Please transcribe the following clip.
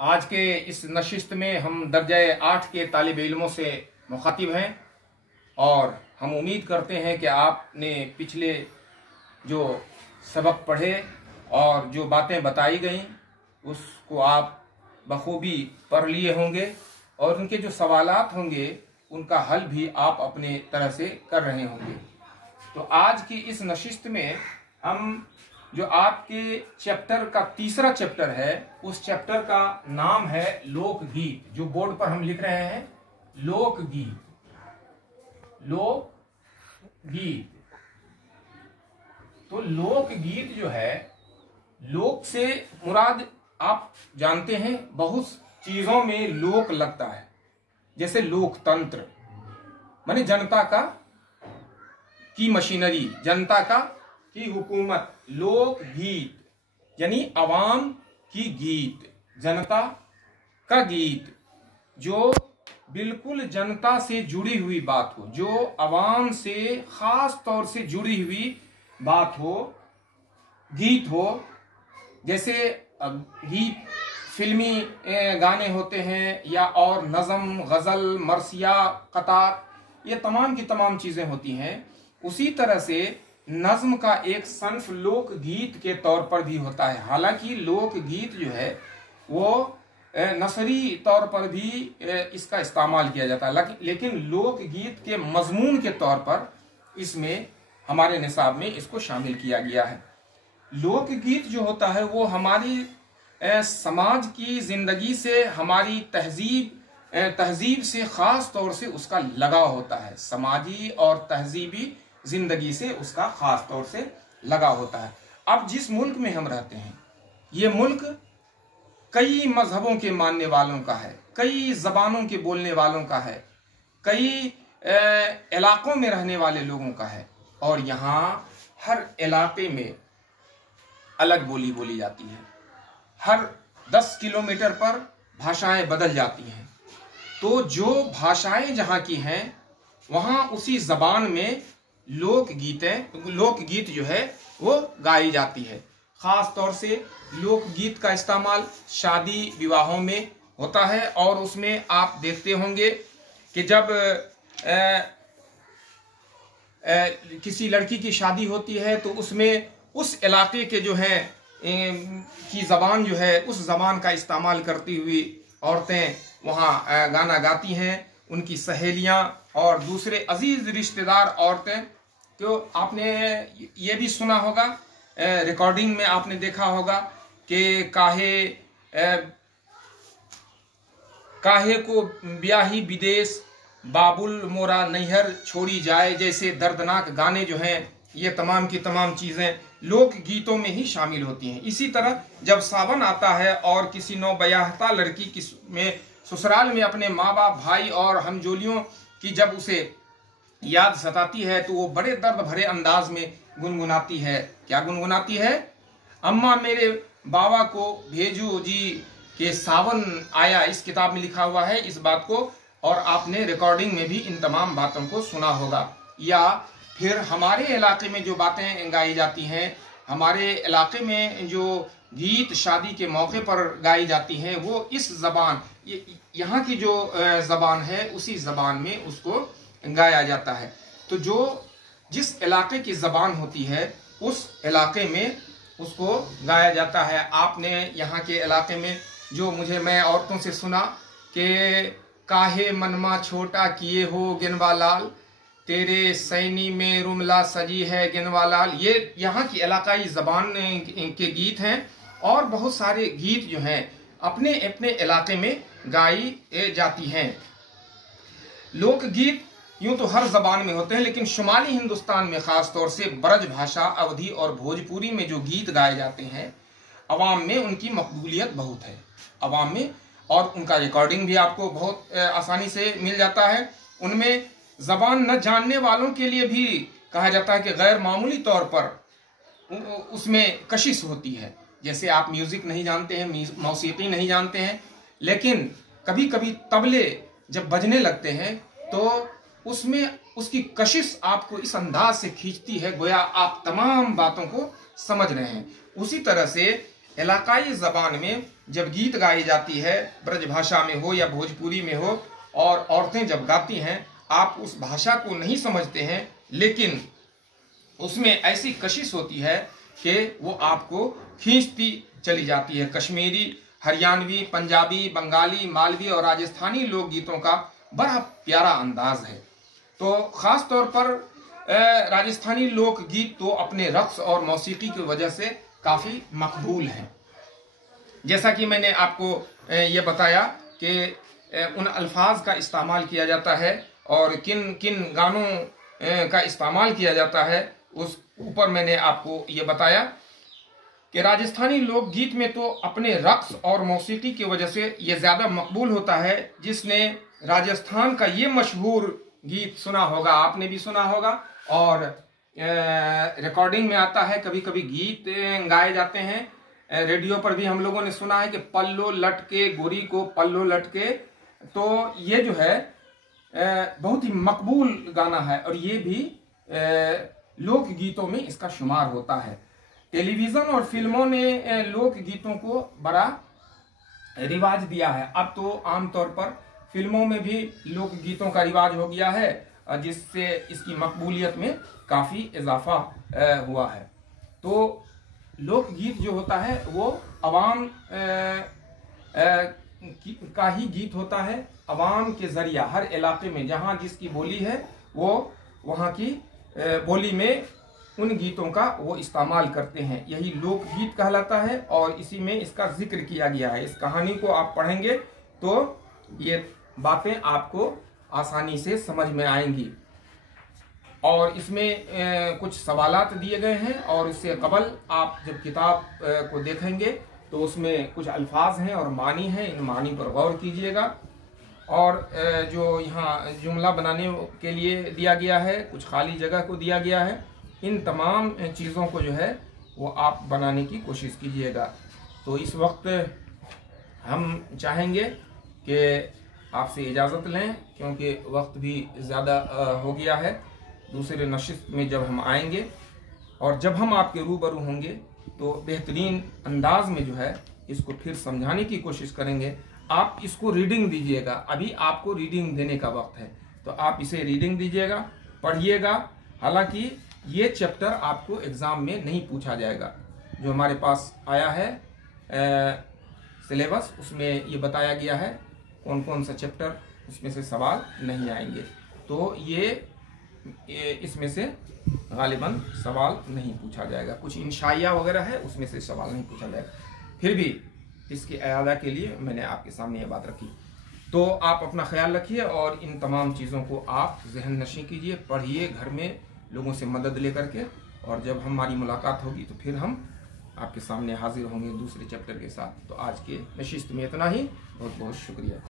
आज के इस नशिस्त में हम दर्जे 8 के तालिब इल्मों से मुखातिब हैं और हम उम्मीद करते हैं कि आपने पिछले जो सबक पढ़े और जो बातें बताई गईं उसको आप बखूबी पढ़ लिए होंगे और उनके जो सवालात होंगे उनका हल भी आप अपने तरह से कर रहे होंगे। तो आज की इस नशिस्त में हम जो आपके चैप्टर का तीसरा चैप्टर है उस चैप्टर का नाम है लोकगीत। जो बोर्ड पर हम लिख रहे हैं लोकगीत। लोकगीत तो लोकगीत जो है, लोक से मुराद आप जानते हैं बहुत चीजों में लोक लगता है। जैसे लोकतंत्र माने जनता का की मशीनरी, जनता का की हुकूमत। लोकगीत यानी अवाम की गीत, जनता का गीत, जो बिल्कुल जनता से जुड़ी हुई बात हो, जो अवाम से खास तौर से जुड़ी हुई बात हो, गीत हो। जैसे गीत फिल्मी गाने होते हैं या और नज़म, गजल, मरसिया, कतार, ये तमाम की तमाम चीजें होती हैं। उसी तरह से नज्म का एक सन्फ लोकगीत के तौर पर भी होता है। हालांकि लोकगीत जो है वो नसरी तौर पर भी इसका इस्तेमाल किया जाता है, लेकिन लोकगीत के मजमून के तौर पर इसमें हमारे निसाब में इसको शामिल किया गया है। लोकगीत जो होता है वो हमारी समाज की जिंदगी से, हमारी तहजीब से खास तौर से उसका लगाव होता है। समाजी और तहजीबी जिंदगी से उसका खास तौर से लगाव होता है। अब जिस मुल्क में हम रहते हैं, ये मुल्क कई मजहबों के मानने वालों का है, कई जबानों के बोलने वालों का है, कई इलाकों में रहने वाले लोगों का है और यहाँ हर इलाके में अलग बोली बोली जाती है। हर 10 किलोमीटर पर भाषाएं बदल जाती हैं। तो जो भाषाएं जहाँ की हैं वहाँ उसी जबान में लोकगीत जो है वो गाई जाती है। खास तौर से लोकगीत का इस्तेमाल शादी विवाहों में होता है और उसमें आप देखते होंगे कि जब किसी लड़की की शादी होती है तो उसमें उस इलाके के जो है की ज़बान जो है उस ज़बान का इस्तेमाल करती हुई औरतें वहाँ गाना गाती हैं। उनकी सहेलियाँ और दूसरे अजीज़ रिश्तेदार औरतें, तो आपने ये भी सुना होगा, रिकॉर्डिंग में आपने देखा होगा कि काहे को ब्याही विदेश बाबुल मोरा नैहर छोड़ी जाए, जैसे दर्दनाक गाने जो हैं ये तमाम की तमाम चीज़ें लोक गीतों में ही शामिल होती हैं। इसी तरह जब सावन आता है और किसी नौबयाहता लड़की में ससुराल में अपने माँ बाप, भाई और हमजोलियों की जब उसे याद सताती है तो वो बड़े दर्द भरे अंदाज में गुनगुनाती है। क्या गुनगुनाती है? अम्मा मेरे बाबा को भेजो जी के सावन आया। इस किताब में लिखा हुआ है इस बात को और आपने रिकॉर्डिंग में भी इन तमाम बातों को सुना होगा। या फिर हमारे इलाके में जो बातें गाई जाती हैं, हमारे इलाके में जो गीत शादी के मौके पर गाई जाती हैं वो इस ज़बान, यहाँ की जो ज़बान है उसी ज़बान में उसको गाया जाता है। तो जो जिस इलाके की ज़बान होती है उस इलाके में उसको गाया जाता है। आपने यहाँ के इलाके में जो मैं औरतों से सुना कि काहे मनमा छोटा किए हो गिनवा लाल, तेरे सैनी में रुमला सजी है गिनवा लाल, ये यहाँ की इलाकाई ज़बान के गीत हैं। और बहुत सारे गीत जो हैं अपने अपने इलाके में गाई जाती हैं। लोकगीत यूं तो हर जबान में होते हैं, लेकिन शुमाली हिंदुस्तान में खास तौर से ब्रज भाषा, अवधी और भोजपुरी में जो गीत गाए जाते हैं अवाम में उनकी मकबूलियत बहुत है अवाम में, और उनका रिकॉर्डिंग भी आपको बहुत आसानी से मिल जाता है। उनमें जबान न जानने वालों के लिए भी कहा जाता है कि गैर मामूली तौर पर उसमें कशिश होती है। जैसे आप म्यूजिक नहीं जानते हैं, मौसीकी नहीं जानते हैं, लेकिन कभी कभी तबले जब बजने लगते हैं तो उसमें उसकी कशिश आपको इस अंदाज से खींचती है गोया आप तमाम बातों को समझ रहे हैं। उसी तरह से इलाकाई ज़बान में जब गीत गाई जाती है, ब्रज भाषा में हो या भोजपुरी में हो, और औरतें जब गाती हैं, आप उस भाषा को नहीं समझते हैं, लेकिन उसमें ऐसी कशिश होती है कि वो आपको खींचती चली जाती है। कश्मीरी, हरियाणवी, पंजाबी, बंगाली, मालवी और राजस्थानी लोकगीतों का बड़ा प्यारा अंदाज है। तो ख़ास तौर पर राजस्थानी लोकगीत तो अपने रक़्स और मौसीकी की वजह से काफ़ी मकबूल हैं। जैसा कि मैंने आपको ये बताया कि उन अल्फाज का इस्तेमाल किया जाता है और किन किन गानों का इस्तेमाल किया जाता है, उस ऊपर मैंने आपको ये बताया कि राजस्थानी लोकगीत में तो अपने रक़्स और मौसीकी की वजह से ये ज़्यादा मकबूल होता है। जिसने राजस्थान का ये मशहूर गीत सुना होगा, आपने भी सुना होगा, और रिकॉर्डिंग में आता है, कभी कभी गीत गाए जाते हैं, रेडियो पर भी हम लोगों ने सुना है कि पल्लो लटके गोरी को पल्लो लटके। तो ये जो है बहुत ही मकबूल गाना है और ये भी लोकगीतों में इसका शुमार होता है। टेलीविज़न और फिल्मों ने लोकगीतों को बड़ा रिवाज दिया है। अब तो आमतौर पर फिल्मों में भी लोकगीतों का रिवाज हो गया है, जिससे इसकी मकबूलियत में काफ़ी इजाफा हुआ है। तो लोकगीत जो होता है वो अवाम का ही गीत होता है। अवाम के ज़रिया हर इलाके में जहाँ जिसकी बोली है वो वहाँ की बोली में उन गीतों का वो इस्तेमाल करते हैं, यही लोकगीत कहलाता है और इसी में इसका जिक्र किया गया है। इस कहानी को आप पढ़ेंगे तो ये बातें आपको आसानी से समझ में आएंगी। और इसमें कुछ सवालात दिए गए हैं और इससे कबल आप जब किताब को देखेंगे तो उसमें कुछ अल्फाज हैं और मानी हैं, इन मानी पर गौर कीजिएगा। और जो यहाँ जुमला बनाने के लिए दिया गया है, कुछ खाली जगह को दिया गया है, इन तमाम चीज़ों को जो है वो आप बनाने की कोशिश कीजिएगा। तो इस वक्त हम चाहेंगे कि आपसे इजाज़त लें क्योंकि वक्त भी ज़्यादा हो गया है। दूसरे नशिस्त में जब हम आएंगे और जब हम आपके रूबरू होंगे तो बेहतरीन अंदाज में जो है इसको फिर समझाने की कोशिश करेंगे। आप इसको रीडिंग दीजिएगा, अभी आपको रीडिंग देने का वक्त है, तो आप इसे रीडिंग दीजिएगा, पढ़िएगा। हालांकि ये चैप्टर आपको एग्ज़ाम में नहीं पूछा जाएगा। जो हमारे पास आया है सिलेबस, उसमें ये बताया गया है कौन कौन सा चैप्टर, उसमें से सवाल नहीं आएंगे। तो ये इसमें से गालिबन सवाल नहीं पूछा जाएगा। कुछ इंशाइया वगैरह है, उसमें से सवाल नहीं पूछा जाएगा। फिर भी इसके अयादा के लिए मैंने आपके सामने ये बात रखी। तो आप अपना ख्याल रखिए और इन तमाम चीज़ों को आप जहन नशी कीजिए, पढ़िए घर में लोगों से मदद लेकर के, और जब हमारी मुलाकात होगी तो फिर हम आपके सामने हाजिर होंगे दूसरे चैप्टर के साथ। तो आज के नशिस्त में इतना ही। बहुत बहुत शुक्रिया।